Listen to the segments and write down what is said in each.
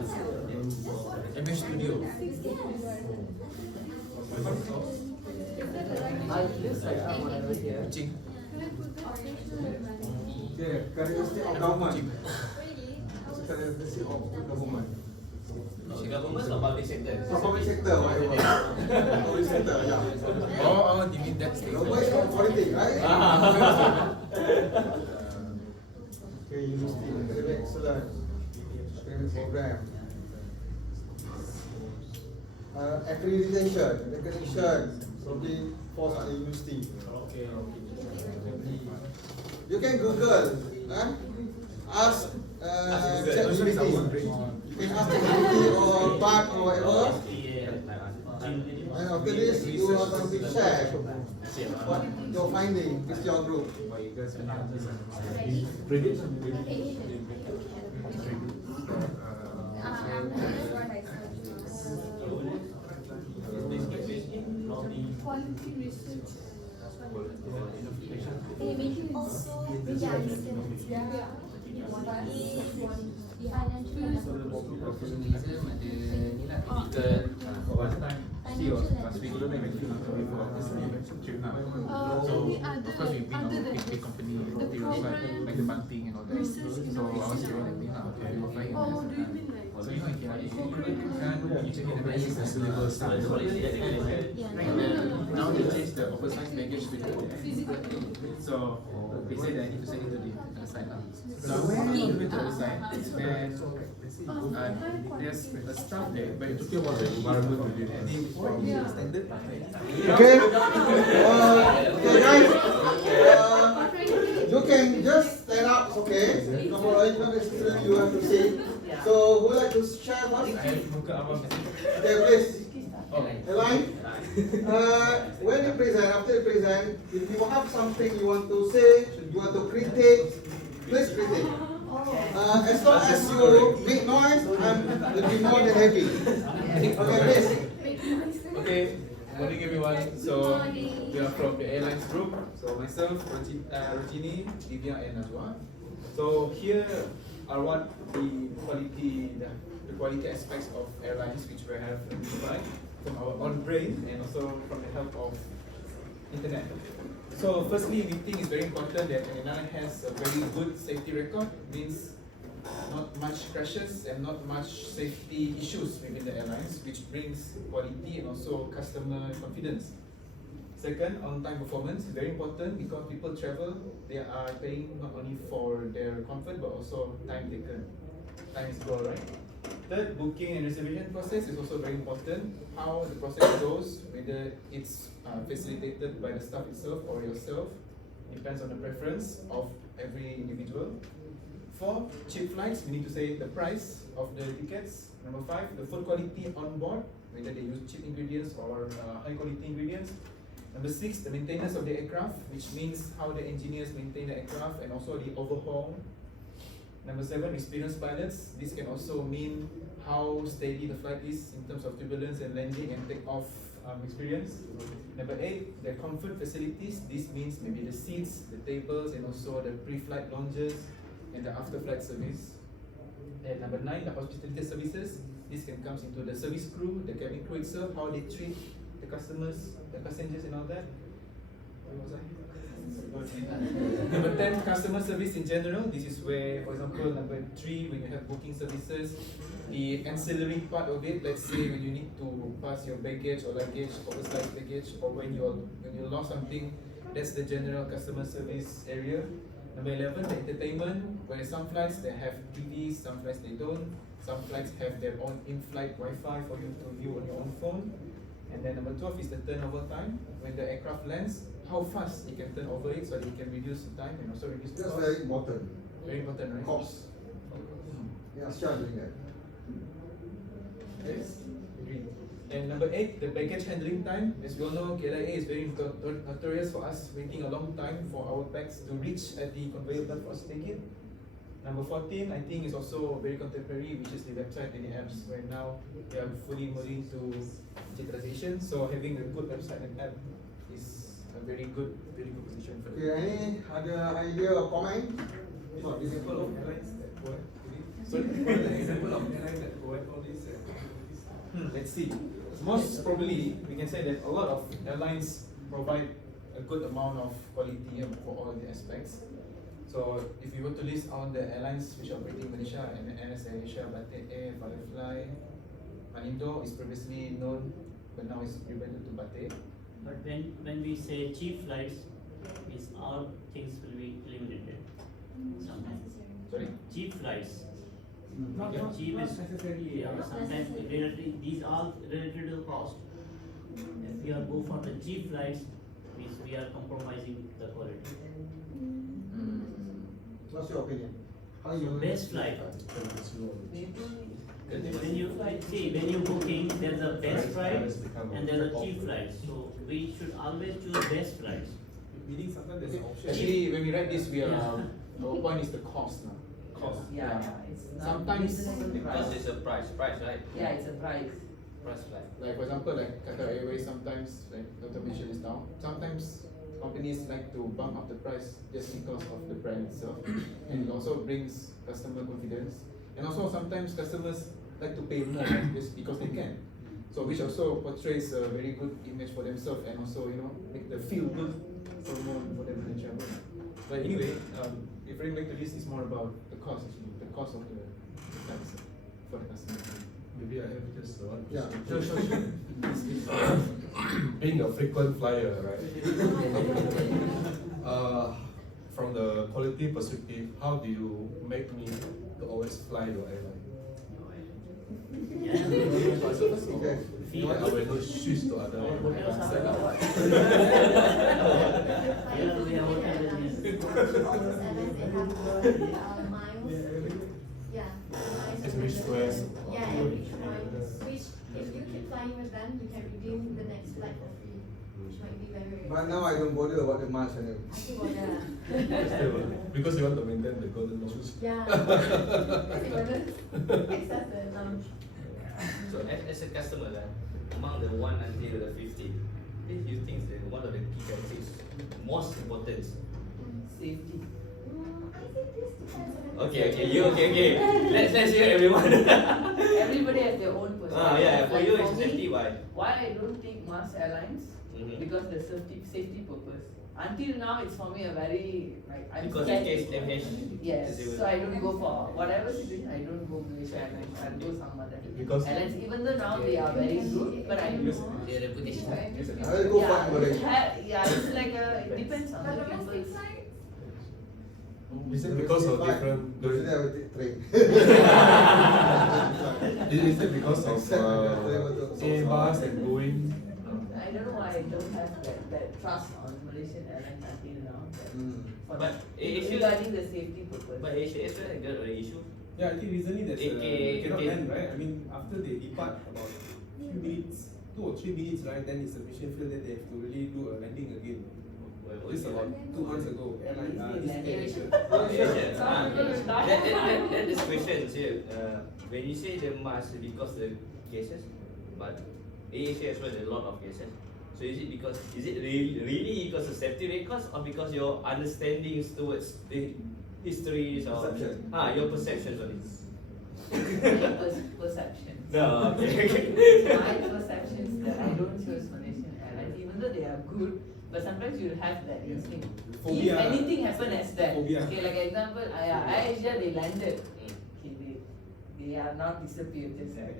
MH Studio. Kucing. Okay, characteristic of government. Characteristic of government. Government or public sector? Public sector, whatever. Public sector, yeah. Oh, you mean that Government is statement? not politics, right? Okay, university, academic excellence, academic program. Accreditation, recognition, probably falls under university. Okay. You can Google, ask ChatGPT. You can ask ChatGPT or Bard or whatever. And after this, you are going to share what your finding with your group. Quality research. Also, Of course, we've been on big company materials like the banking and all that. So I was hearing that thing now. They were flying. Oh, do you mean like? So you know, kan you check in the baggage is available stuff. And then now they changed the oversized baggage with the so they said that I need to send it to the site now. So I went all the way to the site and there's a staff there, but it's talking about the environment with it. And they probably extended. Okay? Okay guys, you can just stand up, okay? No problem, not necessarily you have to say. So, who would like to share first? Okay, please. Align. When you present, after you present, if you have something you want to say, you want to critique, please critique. As long as you make noise, will be more than happy. Okay, please. Okay, morning everyone. So we are from the airlines group. So myself, Rojini, Divya, and Najwa. So here are what the quality aspects of airlines which we have identified from our own brain and also from the help of internet. So firstly, we think it's very important that an airline has a very good safety record. Means not much crashes and not much safety issues within the airlines, which brings quality and also customer confidence. Second, on-time performance, very important because people travel, they are paying not only for their comfort but also time taken. Time is gold, right? Third, booking and reservation process is also very important. How the process goes, whether it's facilitated by the staff itself or yourself, depends on the preference of every individual. 4, cheap flights, we need to say the price of the tickets. Number 5, the food quality on board, whether they use cheap ingredients or high quality ingredients. Number 6, the maintenance of the aircraft, which means how the engineers maintain the aircraft and also the overhaul. Number 7, experienced pilots. This can also mean how steady the flight is in terms of turbulence and landing and take-off experience. Number 8, the comfort facilities. This means maybe the seats, the tables, and also the pre-flight lounges and the after-flight service. And number 9, the hospitality services. This can come into the service crew, the cabin crew itself, how they treat the customers, the passengers, and all that. What was I? Number 10, customer service in general. This is where, for example, number 3, when you have booking services, the ancillary part of it. Let's say when you need to pass your baggage or luggage, oversized baggage, or when you lost something, that's the general customer service area. Number 11, the entertainment, where some flights they have TVs, some flights they don't. Some flights have their own in-flight Wi-Fi for you to view on your own phone. And then number 12 is the turnover time. When the aircraft lands, how fast you can turn over it so that you can reduce the time and also reduce the That's cost. very important. Very important, right? Cost. Yeah, sure, doing that. Yes, agree. And number 8, the baggage handling time. As we all know, KLIA is very notorious for us waiting a long time for our bags to reach at the conveyor belt for us to take it. Number 14, I think is also very contemporary, which is the website and the apps, where now we are fully moving to digitalization. So having a good website and app is a very good position for Okay, any other idea or comment? Example of airlines that work. Sorry? Example of airlines that provide all these activities? Let's see. Most probably, we can say that a lot of airlines provide a good amount of quality for all the aspects. So if you were to list all the airlines which are operating in Malaysia, and NS Asia, Batik Air, Firefly, Manindo is previously known, but now it's rebranded to Batik. But when we say cheap flights, is all things will be eliminated. Sometimes Sorry? cheap flights. Not Cheap is necessarily. yeah, sometimes related, these all related to the cost. If we are go for the cheap flights, means we are compromising the quality. What's your opinion? How you Best flight. When you see when you booking, there's a best flight and there's a cheap flight. So we should always choose best flights. Meaning sometimes there's an option. Actually, when we write this, we are our point is the cost now. Cost. Yeah, it's not Sometimes- reasonable Because price. it's a price, right? Yeah, it's a price. Price flight. Like for example, like Qatar Airways, sometimes like Dr. mentioned is down. Sometimes companies like to bump up the price just because of the brand itself, and it also brings customer confidence. And also sometimes customers like to pay more just because they can. So which also portrays a very good image for themselves, and also make them feel good for more for them when they travel. But anyway, referring back to this is more about the cost actually, the cost of the flights for the customer. Maybe I have just one. Yeah, question. sure. Being a frequent flyer, right? From the quality perspective, how do you make me to always fly your airline? Yeah. Okay. Feel- I will not switch to other airlines. Yeah, we have hotel business. All those airlines, they have miles. Yeah. miles It's for which the- square? Yeah, and which points, which if you keep flying with them, you can redeem the next flight for free, which might be very. But now I don't bother about the miles anymore. I think about that. Because you want to maintain the golden rules. Yeah. Because it wasn't excess the lounge. So as a customer, among the 1 until the 50, what do you think is one of the key characteristics most important? Safety. I think this depends on. Okay. Let's hear everyone. Everybody has their own perspective. Yeah, for Like you for it's safety, me, why? why I don't take Mars Airlines? Mhm. Because the safety purpose. Until now, it's for me a very I'm Because scared. in case MH. Yes, so I don't go for whatever situation. I don't go Malaysia Airlines. I'll go some other Because- airlines. Even though now they are very good, but I don't. Their reputation. I will go for Malaysia. It's like it depends on But the domestic people's. flight? Is it because of different? Usually I will take train. Is it because of Except when you are travel to- Airbus and Boeing? I don't know why I don't have that trust on Malaysian Airlines until now. For But if you- regarding the safety purpose. But Asia as well got an issue. Yeah, I think recently there's AK cannot okay. land, right? I mean, after they depart about 2 minutes, 2 or 3 minutes, right? Then it's sufficient feel that they have to really do a landing again. This about 2 months ago. Airline, this Air Asia. That is questions here. When you say the mask because the cases, but Asia as well a lot of cases. So is it really because of safety records or because your understandings towards the histories or Perception. your perceptions on it? Perception. No, okay. My perception is that I don't choose Malaysian Airlines, even though they are good. But sometimes you have that instinct. Phobia. If anything happen as that, Phobia. okay, like example, Asia they landed. Okay, they are not disappeared. Just Yeah,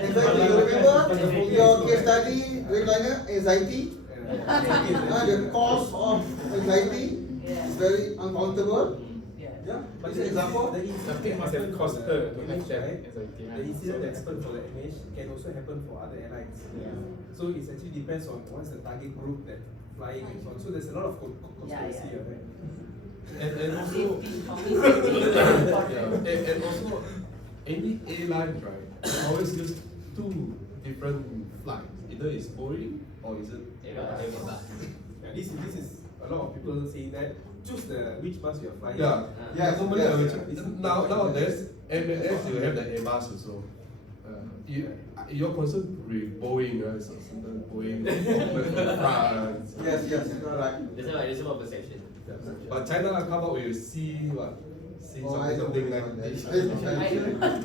exactly. You remember your case study, Redliner, anxiety? The cause of anxiety is very uncountable. Yeah. But Is it example? Something must have caused her to have that right? anxiety. The incident that happened for the MH can also happen for other airlines. So it actually depends on what's the target group that flying and so on. So there's a lot of conspiracy, Yeah. right? And also, Safety, for me, safety is very important. and also, any airlines, right, always use 2 different flights. Either it's Boeing or is it Yeah, this is a lot of people saying that choose which bus you are flying. Yeah. Yes, Normally, yes, I will yes. check. Nowadays, MLS you have the Airbus also. You're concerned with Boeing, right? So sometimes Boeing from France. Yes, you're right. That's about perception. But China come up with See Oh, I something know like which this. one. I don't know.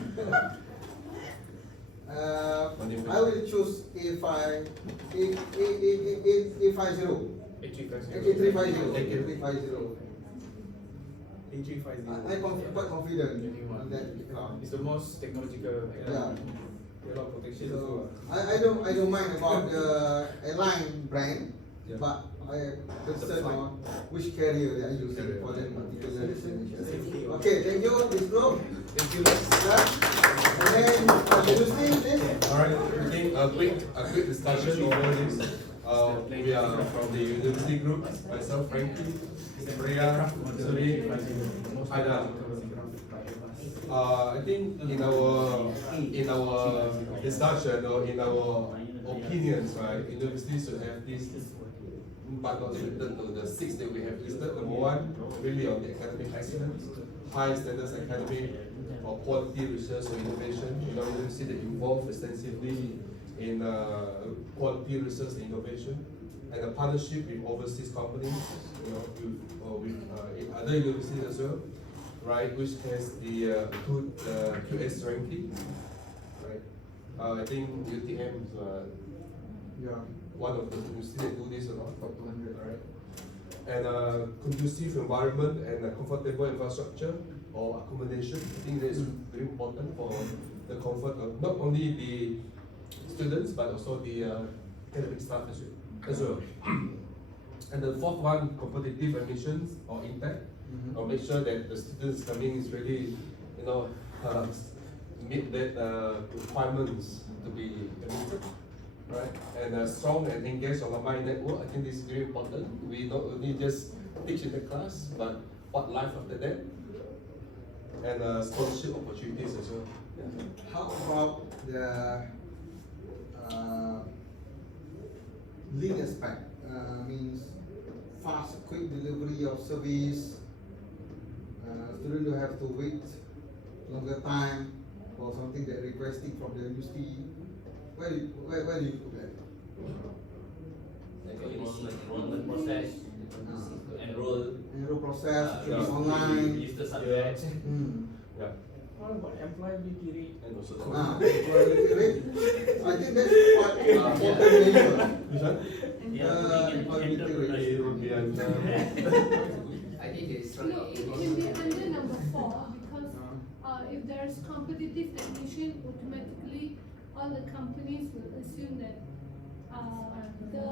I will choose A50. A350. A350. A350. I'm quite confident on that car. It's the most technological. Yeah. A lot of protection So also. I don't mind about the airline brand, Yeah. but I am concerned on which carrier they are using for that particular destination. Okay, thank you, this group. Thank you. And then University, please. Alright, okay, a quick discussion over this. We are from the university group, myself, Frankie, Priya, Suri, Aida. I think in our discussion or in our opinions, right, universities should have this, but not limited to the 6 that we have listed. Number one, really on the academic excellence, high standards academic or quality research or innovation. You know, university that involve extensively in quality research and innovation, and a partnership with overseas companies, you know, with in other universities as well, right, which has the good QS ranking, right. I think UTM is Yeah. one of the universities that do this a lot, top 200, right? And a conducive environment and a comfortable infrastructure or accommodation. I think that is very important for the comfort of not only the students but also the academic staff as well. And the fourth one, competitive admissions or intake, or make sure that the students coming is really, you know, meet that requirements to be admitted, right? And a strong and engaged alumni network. I think this is very important. We not only just teach in the class, but what life after that, and scholarship opportunities as well. Yeah. How about the lean aspect? Means fast, quick delivery of service. Student don't have to wait longer time for something that requesting from the university. Where do you put that? Like enrollment process, enroll, Enroll process, yeah, online. list the subjects. Yeah. What about employability rate? And also the Quality rate. I think that's quite important measure. Which one? Quality rate. European. I think it's No, it can be under number 4 because if there's competitive admission, automatically all the companies will assume that the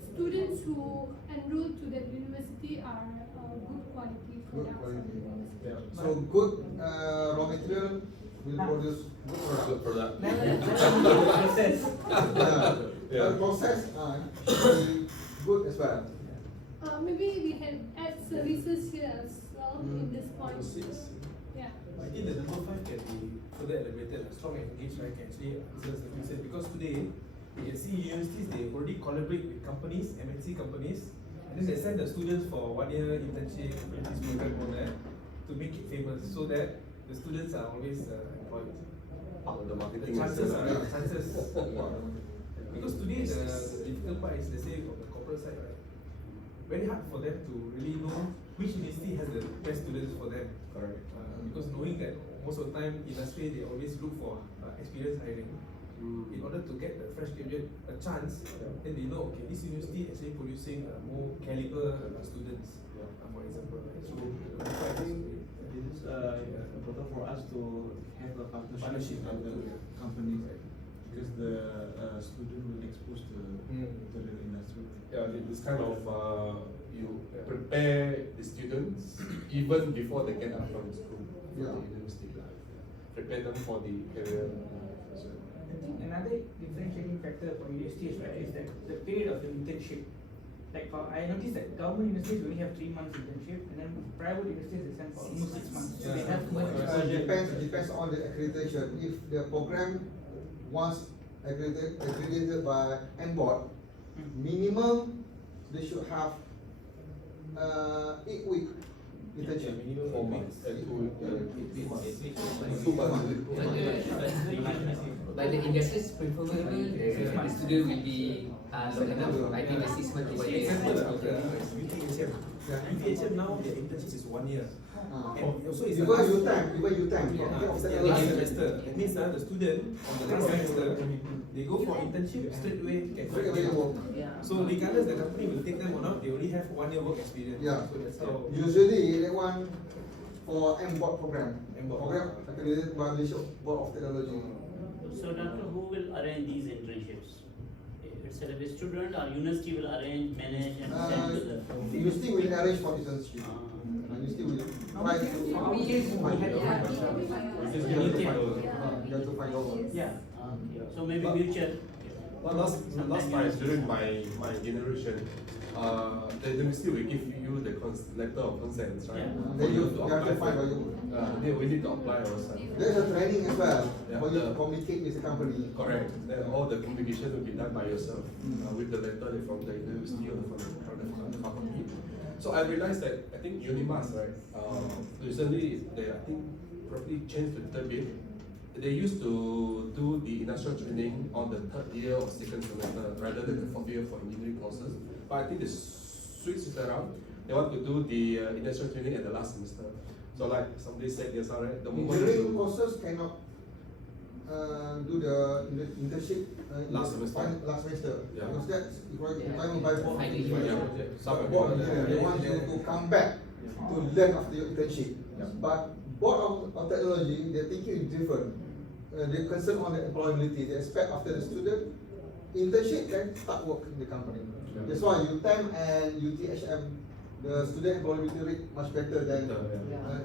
students who enroll to that university are good quality Good products. quality. Yeah. So good raw material will produce good Good product. product. Process. The process should be good as well. Maybe we can add services here as well in this point. Yeah. I think the number 5 can be further elaborated. A strong and engaged right can actually answers the question, because today we can see universities, they already collaborate with companies, MNC companies, and then they send the students for 1 year internship, apprentice program, all that, to make it famous, so that the students are always employed. Part of the The marketing. chances is, are chances. Because today the difficult part is, let's say, from the corporate side, right? Very hard for them to really know which university has the best students for them. Correct. Because knowing that most of the time industry, they always look for experienced hiring. In order to get the fresh graduate a chance, then they know, okay, this university is actually producing more caliber students, for example. Right? So I think It is important for us to have a partnership with the companies, because the student will expose to the industry. Yeah, this kind of you prepare the students even before they get out from school, for the university life. Prepare them for the career. I think another differentiating factor for universities, right, is that the period of the internship. Like I noticed that government universities only have 3 months internship, and then private universities they send for almost 6 months. So they have more exposure. Depends on the accreditation. If the program once accredited by MBOD, minimum they should have 8-week internship. 4 months. 2 months. But the industry is preferable, the student will be long enough. I think the 6 months is for example, UTM Yeah. UTHM now their internship is 1 year. And also it's Even the you last- time, even you time. Yeah, Okay, it's of the the last last semester. That means the student on the last semester, they go for internship straight away get Straight away work. Yeah. So regardless the company will take them or not, they only have 1 year work experience. Yeah. So that's how. Usually they want for MBOT program. MBOT. Program accredited by Malaysia Board of Technology. So doctor, who will arrange these internships? Itself a student or university will arrange, manage and send to the. University will arrange for internship. University will try to For our case, we had you to have find you have to find out. Yeah. So maybe future. Well, last time during my generation, the university will give you the letter of consent, right? Yeah. For Then you to have to apply find for. out you. Then we need to apply ourselves. There's a training as well Yeah, for you to the- communicate with the company. Correct. Then all the communication will be done by yourself with the letter from the university or from the faculty. So I realized that I think UNIMAS, right? Recently they I think probably changed a little bit. They used to do the industrial training on the 3rd year or 2nd semester rather than the 4th year for engineering courses. But I think they switched it around. They want to do the industrial training at the last semester. So like somebody said yes, all right. The moment Engineering you courses cannot do the internship Last semester. Last semester. Yeah. Because that's required by board. Some Board engineer, they want you to come back to learn after your internship. Yeah. But Board of Technology, their thinking is different. They concern on the employability. They expect after the student internship can start work in the company. Yeah. That's why UTM and UTHM, the student employability rate much better than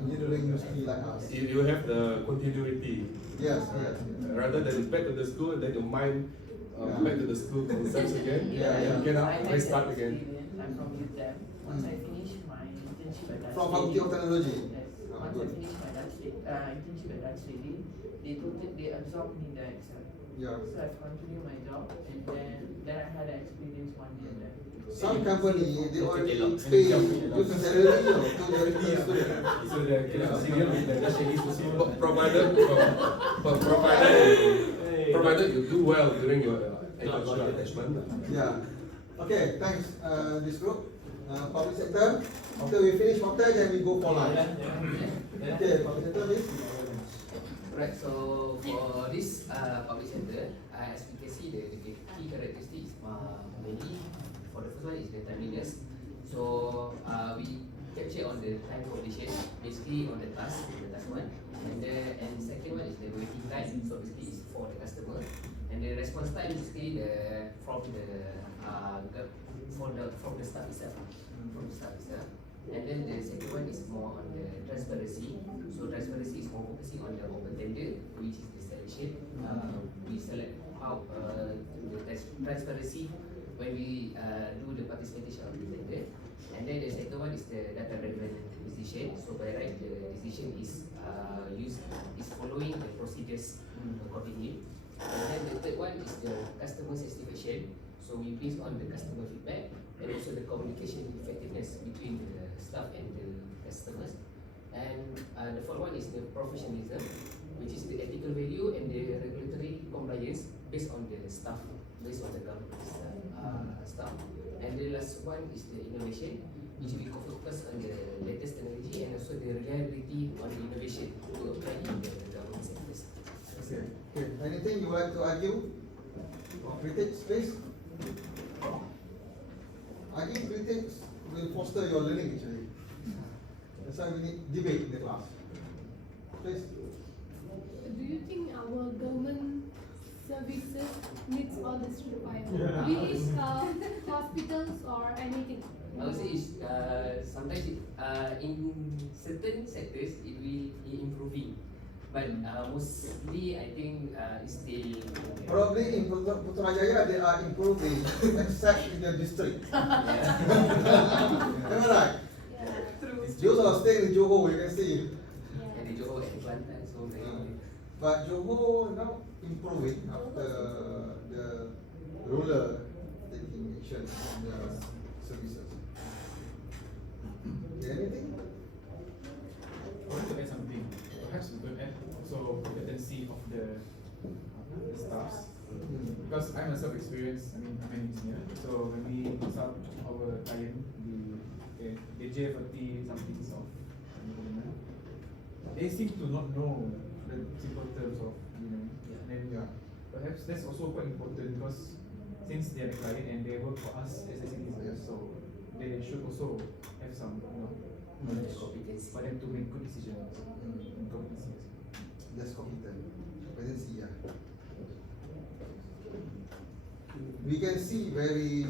engineering university like us. You have the continuity. Yes, yes. Rather than back to the school, then your mind back to the school concepts again. Yeah, yeah. Get I up, had restart that again. experience. I'm from UTM. Once I finish my internship at Dutch From Faculty of Technology. Yes. Once I finish my internship at Dutch Lady, they absorbed me there itself. Yeah. So I've continued my job, and then I had an experience 1 year there. Some company they already pay good salary to their student. So the Provided, provided you do well during your industrial attachment. Yeah. Okay, thanks. This group, public sector. After we finish hotel, then we go for lunch. Okay, public sector, please. Right, so for this public sector, as we can see, the key characteristics mainly for the first one is the timeliness. So we capture on the time condition, basically on the task one, and the second one is the waiting time. So basically it's for the customer, and the response time basically from the staff itself, And then the second one is more on the transparency. So transparency is more focusing on the open tender, which is the selection. We select how the transparency when we do the participation of the tender. And then the second one is the data-driven decision. So by right, the decision is following the procedures accordingly. And then the third one is the customer satisfaction. So we base on the customer feedback and also the communication effectiveness between the staff and the customers. And the fourth one is the professionalism, which is the ethical value and the regulatory compliance based on the staff, based on the government staff. And the last one is the innovation, which we focus on the latest technology and also the reliability on the innovation to apply in the government sectors. Okay. Okay. Anything you would like to argue or critics, please? I think critics will foster your learning actually. That's why we need debate in the class. Please. Do you think our government services needs all this requirement? Yeah. Be it hospitals or anything? I would say it's, sometimes in certain sectors it will be improving, but mostly I think it's still Probably in Putrajaya they are improving, except in the district. Am I right? Those are staying in Johor, you can see. and the Johor and Kelantan, so very But Johor now improving after the ruler taking action on their services. Okay, anything? I want to add something. Perhaps we could add also competency of the staffs. Because I myself experienced, I'm an engineer, so when we consult our client, the okay, DJ40 something of they seem to not know the simple terms of engineering. And then perhaps that's also quite important because since they are the client and they work for us as a citizen, so they should also have some knowledge for them to make good decisions and competencies. That's competency, yeah. We can see very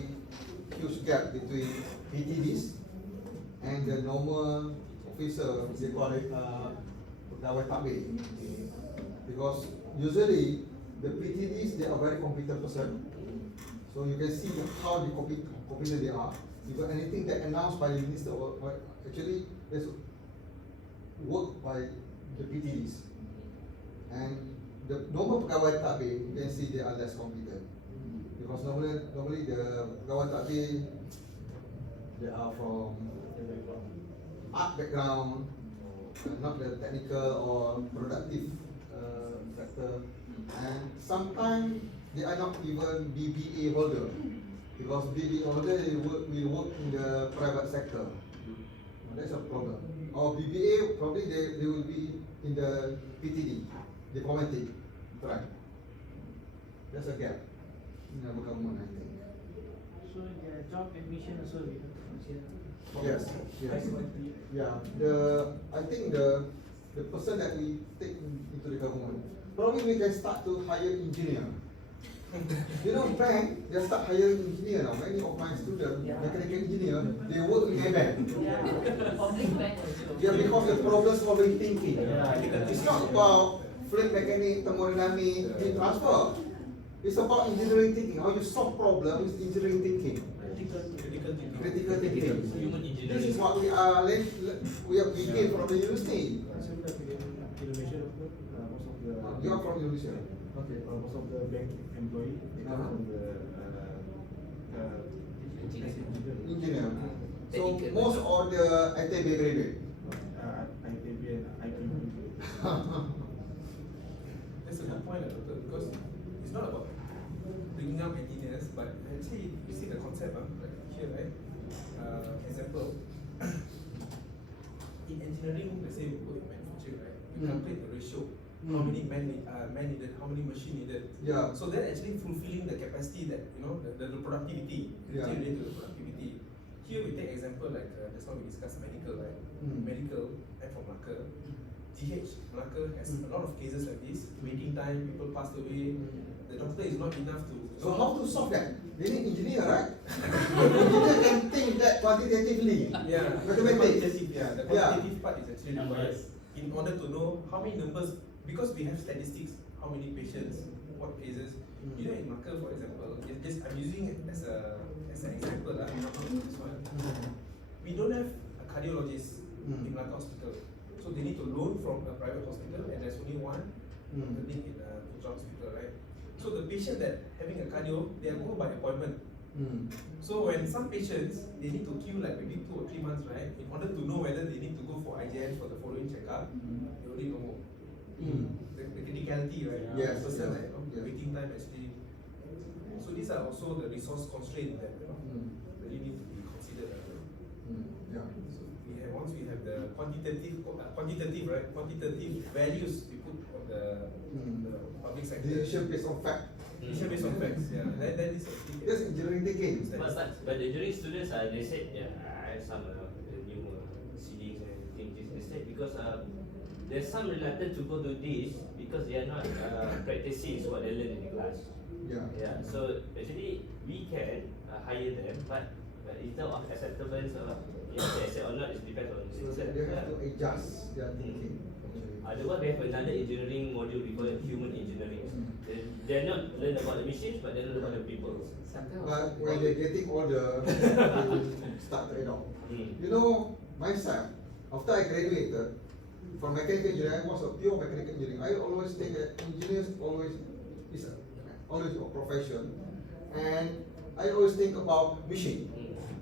huge gap between PTDs and the normal officer, they call it pegawai tabir. Because usually the PTDs, they are very competent person. So you can see how the competent they are. Because anything that announced by the minister or actually there's work by the PTDs. And the normal pegawai tabir, you can see they are less competent. Because normally the pegawai tabir, they are from art background, not the technical or productive sector. And sometimes they are not even BBA holder. Because BBA holder will work in the private sector. That's a problem. Or BBA, probably they will be in the PTD, diplomatic, right? There's a gap in our government, I think. So the job admission also we have to consider. Yes, yes. Yeah, I think the person that we take into the government, probably we can start to hire engineer. You know, bank, they start hiring engineer now. Many of my students, mechanical engineer, they work in a bank. Public bank also. Yeah, because the problem solving thinking. It's not about fluid mechanic, thermodynamic, heat transfer. It's about engineering thinking. How you solve problems is engineering thinking. Critical thinking. Human engineering. This is what we are gain from the university. Indonesia, most of the You are from Indonesia. okay, most of the bank employee they come from the Engineer. So most of the ITB graduate. ITB and ITB. That's a good point, Doctor, because it's not about bringing up engineers, but actually you see the concept, like here, right? Example, in engineering, let's say we go in manufacturing, right? We calculate the ratio. How many man needed, how many machine needed. Yeah. So they're actually fulfilling the capacity that, you know, the productivity, related to the productivity. Here we take example like just now we discussed medical, right? Medical, and from Malacca. GH, Malacca has a lot of cases like this, waiting time, people passed away, the doctor is not enough to... So how to solve that? They need engineer, right? Engineer can think that quantitatively. Yeah, mathematics. the quantitative part is actually required in order to know how many numbers, because we have statistics, how many patients, what cases. You know, in Malacca, for example, I'm using it as an example, not this one. We don't have a cardiologist in Malacca Hospital. So they need to loan from a private hospital, and there's only one building in Putra Hospital, right? So the patient that having a cardio, they are go by appointment. So when some patients, they need to queue like maybe 2 or 3 months, right? In order to know whether they need to go for IGN for the following checkup, they already know. The criticality, right? Yes. Person, like, waiting time actually. So these are also the resource constraints that really need to be considered. Yeah. So once we have the quantitative values we put on the public sector. Decision based on fact. Decision based on facts, yeah. That is actually. That's engineering thinking. But the engineering students, they said, I have some new CDs and things instead because there's some reluctant to go to this because they are not practicing what they learn in the class. Yeah. So actually we can hire them, but in terms of acceptance they accept or not, it depends on the So they have to adjust their thinking. Otherwise, we have another engineering module we call it human engineering. They're not learn about the machines, but they learn about the people. But when they're getting older, they will start to adopt. You know, myself, after I graduated from mechanical engineering, I was a pure mechanical engineering. I always think that engineers is always a profession, and I always think about machine,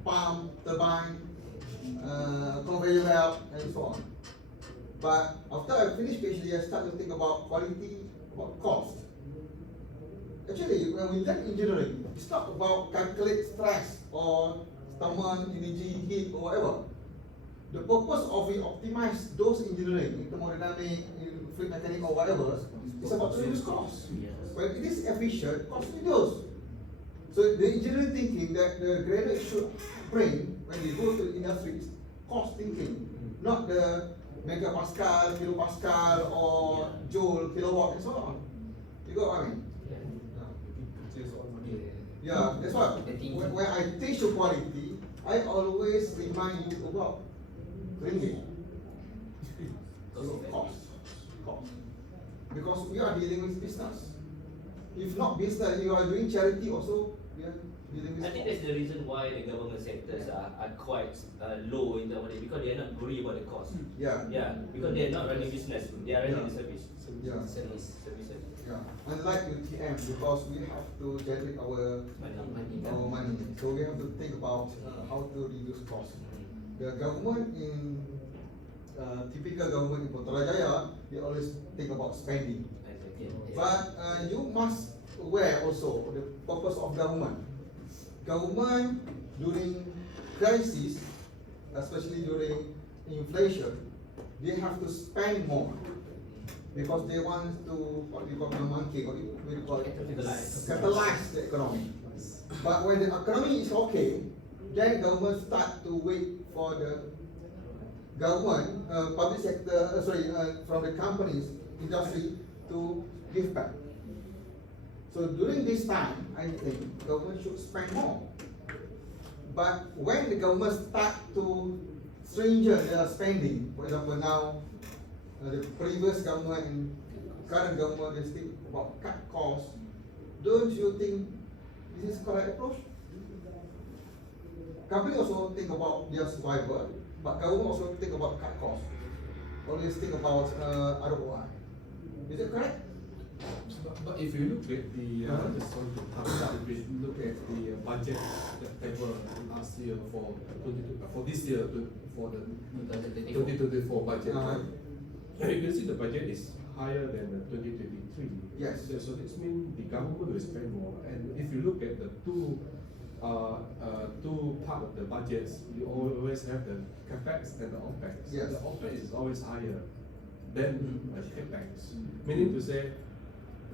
pump, turbine, conveyor belt, and so on. But after I finished PhD, I started to think about quality, about cost. Actually, when we learn engineering, it's not about calculate stress or Taman, energy, heat, or whatever. The purpose of it optimize those engineering, thermodynamic, fluid mechanics, or whatever, is about to reduce cost. When it is efficient, cost reduce. So the engineering thinking that the graduate should bring when they go to the industry is cost thinking, not the megapascal, kilopascal, or joule, kilowatt, and so on. You got what I mean? Yeah, that's what. When I teach you quality, I always remind you about ringgit. Cost. Because we are dealing with business. If not business, you are doing charity also, we are dealing with I think that's the reason why the government sectors are quite low in terms of it, because they are not worried about the cost. Yeah. Yeah, because they are not running business, they are running the service. Yeah. Services. Yeah. Unlike UTM, because we have to generate our money. So we have to think about how to reduce cost. The government in typical government in Putrajaya, they always think about spending. But you must aware also the purpose of government. Government during crisis, especially during inflation, they have to spend more because they want to what we call the monkey, what we call it, catalyze the economy. But when the economy is okay, then government start to wait for the government, public sector, from the companies, industry to give back. So during this time, I think government should spend more. But when the government start to stringent their spending, for example now, the previous government and current government, they speak about cut costs. Don't you think this is correct approach? Company also think about their survival, but government also think about cut costs. Always think about ROI. Is it correct? But if you look at the, just want to touch up, if you look at the budget that they were last year for this year, for the 2024 budget, right? You can see the budget is higher than the 2023. Yes. So this means the government will spend more. And if you look at the two part of the budgets, you always have the capex and the opex. Yes. The opex is always higher than the capex. Meaning to say,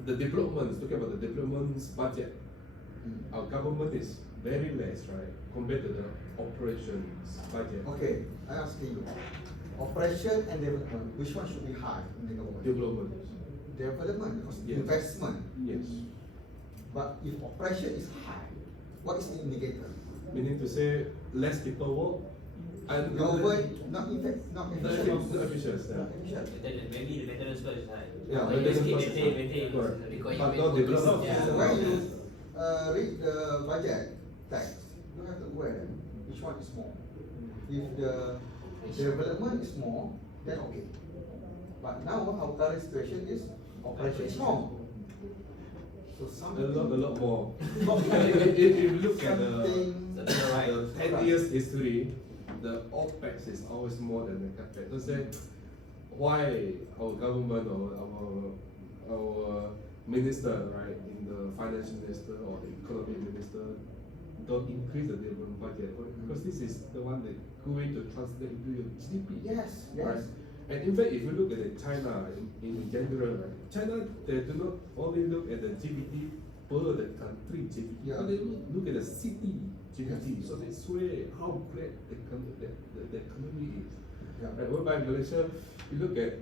the developments, talking about the developments budget, our government is very less, right, compared to the operations budget. Okay, I ask you, operation and development, which one should be high in the government? Development. Development, because Yes. investment. Yes. But if operation is high, what is the indicator? Meaning to say, less people work, and Government not efficient. not efficient. Not efficient. Maybe the maintenance cost is high. Yeah, But maintenance just keep cost is high. maintain. Correct. Correct. But not development. Yeah. So when you read the budget text, you have to aware which one is more. If the development is more, then okay. But now our current situation is operation is more. So something A lot more. if you look at something the 10 years history, the OPEX is always more than the CAPEX. So say, why our government or our minister, right, in the finance minister or the economic minister, don't increase the development budget? Because this is the one that going to translate into your GDP. Yes, Right? yes. And in fact, if you look at China in general, right, China, they do not only look at the GDP per the country GDP, Yeah. but they look at the city GDP. So they swear how great the economy is. Yeah. Right, whereby Malaysia, you look at,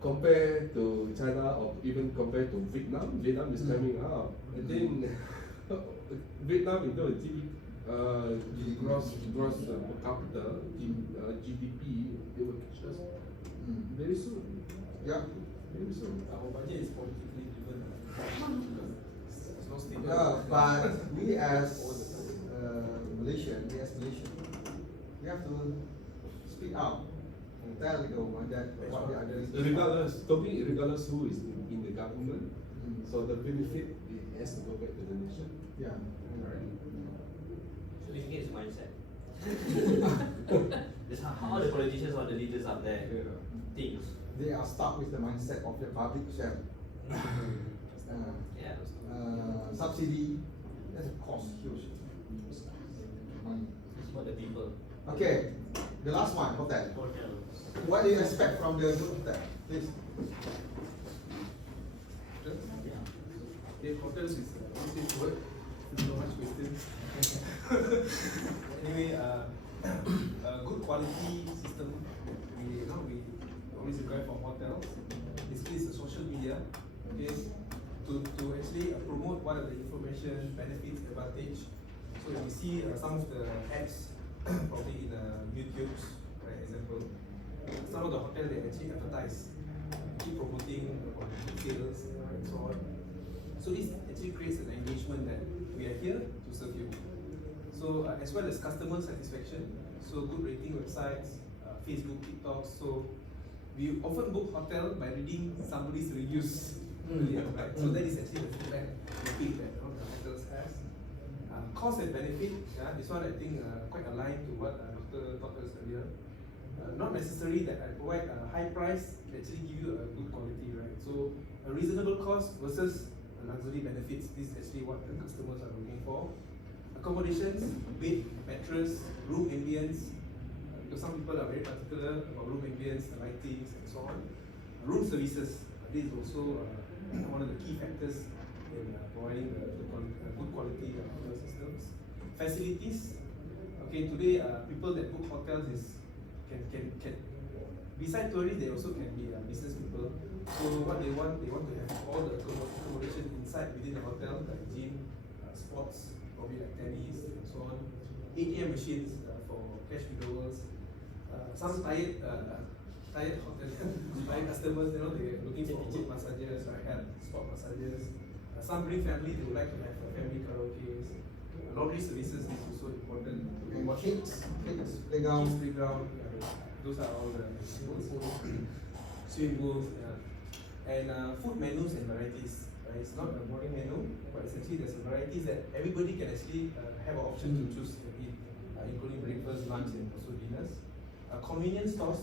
compare to China or even compare to Vietnam, Vietnam is coming up. I think Vietnam in terms of gross per capita, GDP, they will catch us very soon. Yeah. Very soon. Our budget is politically driven. It's not stable. Yeah, but we as Malaysian, we have to speak out and tell the government that what they are doing. is Regardless who is in the government, so the benefit it has to go back to the nation. Yeah. Right. So basically it's mindset. That's how the politicians or the leaders up there think. They are stuck with the mindset of the public share. Yeah. Subsidy, that's a cost huge money. for the people. Okay, the last one, hotel. Hotels. What do you expect from the good hotel? Please. Okay, hotels is a big word. So much questions. Anyway, a good quality system. We always require for hotels. Basically, it's a social media. Okay, to actually promote what are the information, benefits, advantage. So we see some of the ads probably in YouTube's, right, example. Some of the hotels they actually advertise, keep promoting about the sales and so on. So this actually creates an engagement that we are here to serve you. So as well as customer satisfaction, so good rating websites, Facebook, TikTok. So we often book hotel by reading somebody's reviews. Right? So that is actually the feedback that the hotels has. Cost and benefit, this one I think quite aligned to what Dr. taught us earlier. Not necessarily that I provide a high price actually give you a good quality, right? So a reasonable cost versus luxury benefits, this is actually what the customers are looking for. Accommodations, bed, mattress, room ambience, because some people are very particular about room ambience, the lightings and so on. Room services, this is also one of the key factors in providing the good quality hotel systems. Facilities, okay, today people that book hotels can beside tourists, they also can be business people. So what they want to have all the accommodation inside within the hotel, like gym, sports, probably like tennis and so on. ATM machines for cash withdrawals. Some tired hotel tired customers, they're looking for foot massages, right? Sport massages. Some bring family, they would like to have family karaoke. Laundry services is also important. And kids playground. Kids playground. Those are all the swimming pools, and food menus and varieties. It's not a boring menu, but essentially there's varieties that everybody can actually have an option to choose to eat, including breakfast, lunch, and also dinners. Convenience stores.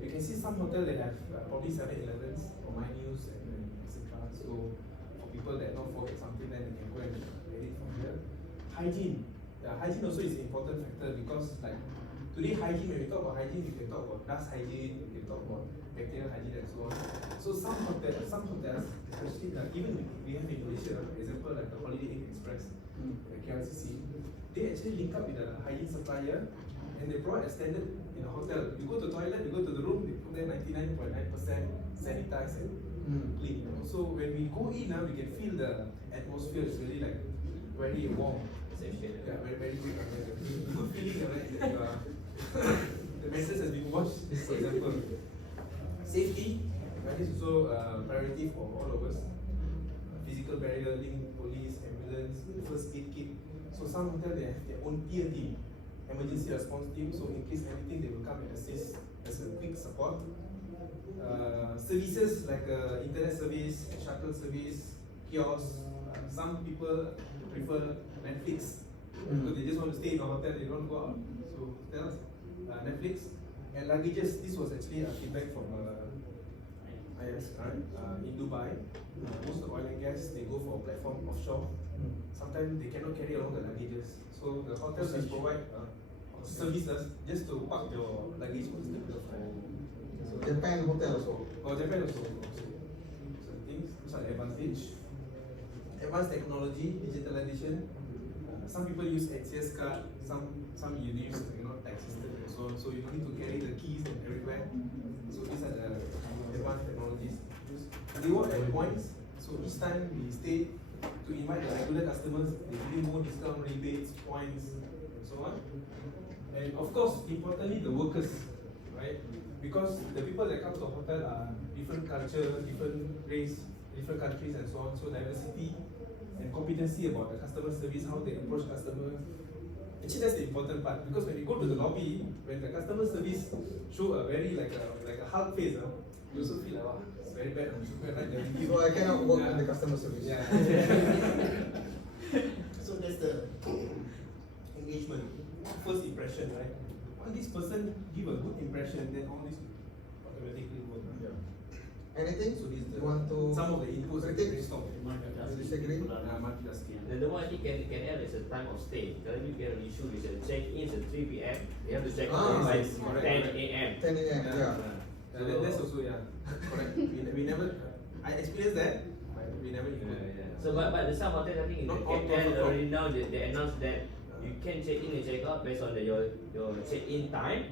You can see some hotels that have probably 7-Elevens or menus and etc. So for people that don't forget something, then they can go and get it from here. Hygiene. Hygiene also is an important factor because like today hygiene, when we talk about hygiene, we can talk about dust hygiene, we can talk about bacterial hygiene and so on. So some hotels, especially even we have in Malaysia, for example like the Holiday Inn Express, the KLCC, they actually link up with a hygiene supplier and they provide a standard in a hotel. You go to the toilet, you go to the room, they put there 99.9% sanitized and clean. So when we go in now, we can feel the atmosphere is really like very warm. Yeah, very, very good. Good feeling, right? That you are the message has been washed, for example. Safety, this is also priority for all of us. Physical barrier, link, police, ambulance, first aid kit. So some hotels they have their own tier team, emergency response team. So in case anything, they will come and assist as a quick support. Services like internet service, shuttle service, kiosks. Some people prefer Netflix because they just want to stay in a hotel, they don't go out. So hotels, Netflix, and luggages. This was actually a feedback from IS, in Dubai. Most of oil and gas they go for platform offshore. Sometimes they cannot carry along the luggages, so the hotels just provide services just to park your luggage on the platform. So Japan hotel also. Japan also. So things those are the advantage. Advanced technology, digitalization. Some people use access card, some you use tax system and so on. So you don't need to carry the keys everywhere. So these are the advanced technologies. Reward and points. So each time we stay to invite the regular customers, they give you more discount, rebates, points, and so on. And of course, importantly, the workers, right? Because the people that come to a hotel are different culture, different race, different countries, and so on. So diversity and competency about the customer service, how they approach customers. Actually, that's the important part because when you go to the lobby, when the customer service show a very like a Hulk face, you also feel like, wow, it's very bad. So I cannot work in the customer service. Yeah. So that's the engagement, first impression, right? When this person give a good impression, then all this automatically work. Anything? So this is the want to Some of the inputs are critique? based on Disagree? multitasking. And the one I think can add is the time of stay. Currently we have an issue with the check-in at 3 p.m. We have to check out by 10 a.m. 10 a.m. Yeah. That's also correct. We never. I experienced that, but we never include. So but the some hotels I think in the Not all KL of already now they announced that you can check in and check out based on your check-in time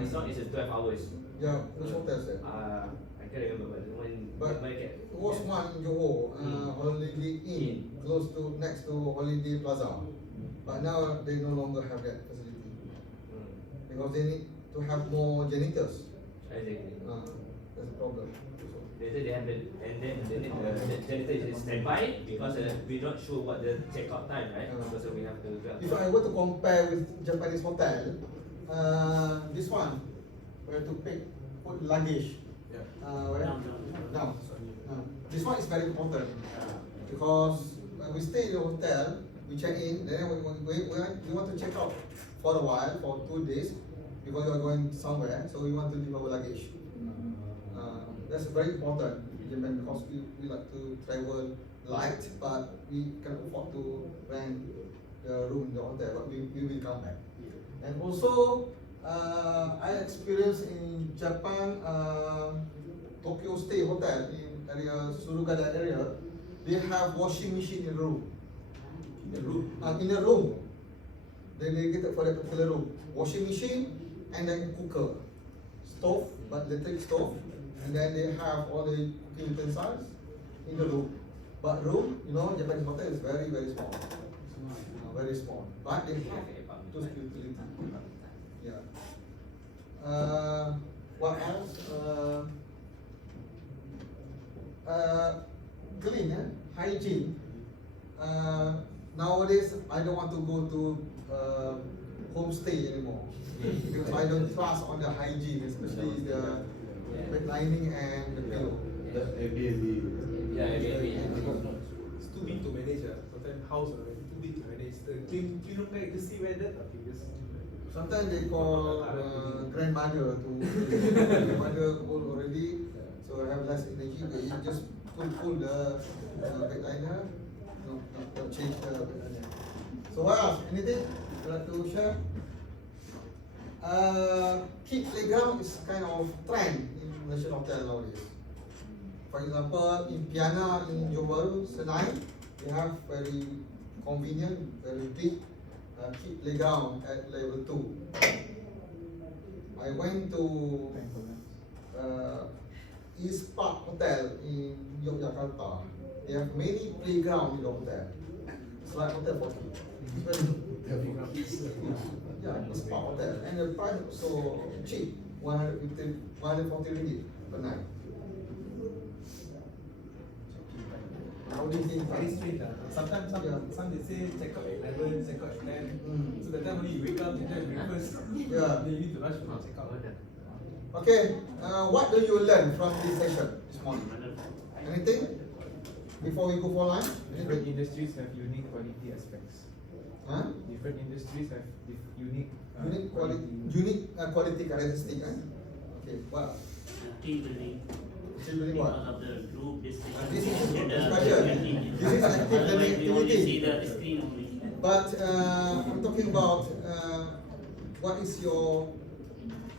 as long as it's 12 hours. Yeah, which hotels that? I can't remember but the one But my there was one in Johor, Holiday Inn, close to next to Holiday Plaza. But now they no longer have that facility because they need to have more janitors. Exactly. That's a problem. They say they have it, and then they need the janitor is standby because we're not sure what the checkout time, right? So we have to. If I were to compare with Japanese hotel, this one, where to put luggage. Where? No. This one is very important because when we stay in the hotel, we check in, then we want to check out for a while, for 2 days, because we are going somewhere, so we want to leave our luggage. That's very important in Japan because we like to travel light, but we can afford to rent the room in the hotel, but we will come back. And also, I experienced in Japan, Tokyo Stay Hotel in area Surugada area, they have washing machine in the room. In the room? In the room. They get it for that particular room. Washing machine and then cooker. Stove, but electric stove. And then they have all the cooking utensils in the room. But room, Japanese hotel is very, very small. Very small. But they have those utilities. Yeah. What else? Clean, hygiene. Nowadays, I don't want to go to homestay anymore because I don't trust on the hygiene, especially the bed lining and the pillow. The Airbnb. Yeah, Airbnb. It's too big to manage. Hotel house already too big to manage. The clean room guy just see where that. Okay, just. Sometimes they call grandmother to grandmother old already, so have less energy. But you just pull the bed liner, not change the bed liner. So what else? Anything you like to share? Kid playground is kind of trend in Malaysian hotel nowadays. For example, in Piana in Johor, Senai, they have very convenient, very big kid playground at level 2. I went to East Park Hotel in Yogyakarta. They have many playground in the hotel. It's like hotel for kids. It's very good. Yeah, East Park Hotel. And the price is so cheap, 140 ringgit per night. How do you think? Very strange. Sometimes some they say check out at 11, check out at 10. So that time only you wake up, you have breakfast. Yeah. Then you need to rush for check out. Okay, what do you learn from this session this morning? Anything? Before we go for lunch? Different industries have unique quality aspects. Huh? Different industries have unique unique quality characteristic. Okay, what? Team building. Team building what? Because of the group discussion. This is group and, discussion. This is active learning we only see activity. the screen only. But I'm talking about what is your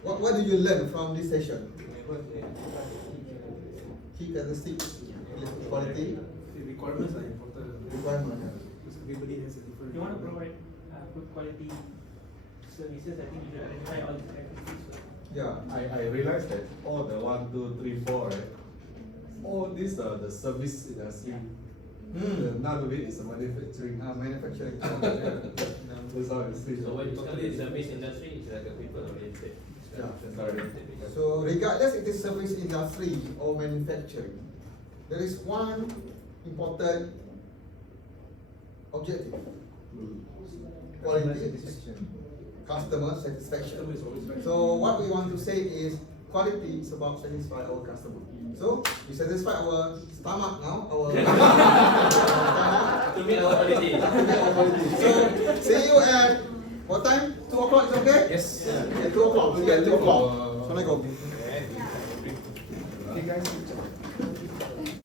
what do you learn from this session? Key characteristics, quality, The requirements are important. requirement. Because everybody has a different. If you want to provide good quality services, I think you should identify all these characteristics. Yeah. I realized that all the 1, 2, 3, 4, right? All these are the service industry. None of it is a manufacturing. Manufacturing. That's how I see it. So when you talk about service industry, it's like a people oriented. Yeah. So regardless if it is service industry or manufacturing, there is one important objective. Quality, customer satisfaction. So what we want to say is quality is about satisfy our customer. So we satisfy our stomach now, our To meet our quality. So see you at what time? 2 o'clock is okay? Yes. Yeah, 2 o'clock. See you at 2 o'clock. Assalamualaikum.